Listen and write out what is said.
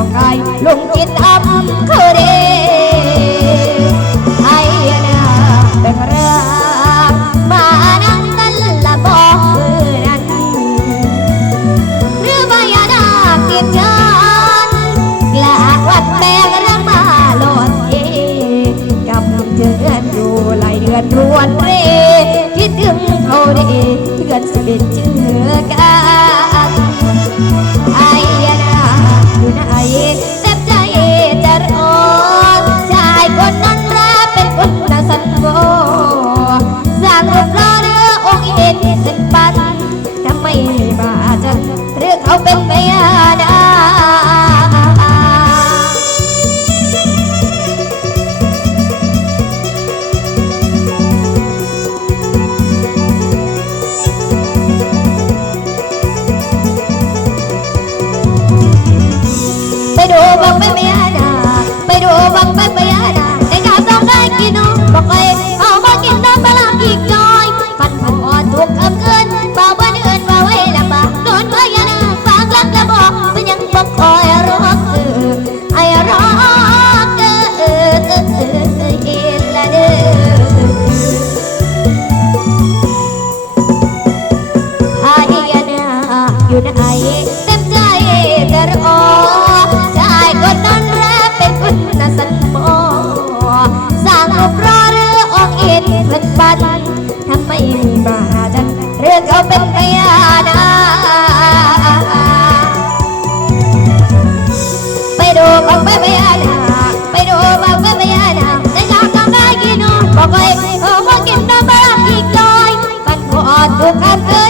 น้องไอลงจิตอำคือเดไอ้นาเป็นเรื่องมานังนั่นละบอกมือนั้นหรือมายาดาเกียนฉันกลาวัดแปลงรังมาโลดเอกำเจือนอยู่หลายเดือนรวน อ บังไปพยาดาไปดูบังไปพย เป็นปันทำไมมีมาจันเรื่องเขาเป็นพยานาไปดูบังไปพยานาไปดูบังไปพยานาแต่ยากทำได้กินนมบอกไปเออว่ากินน้ำบาอีกหน่อยมันพอถูกคำเกิ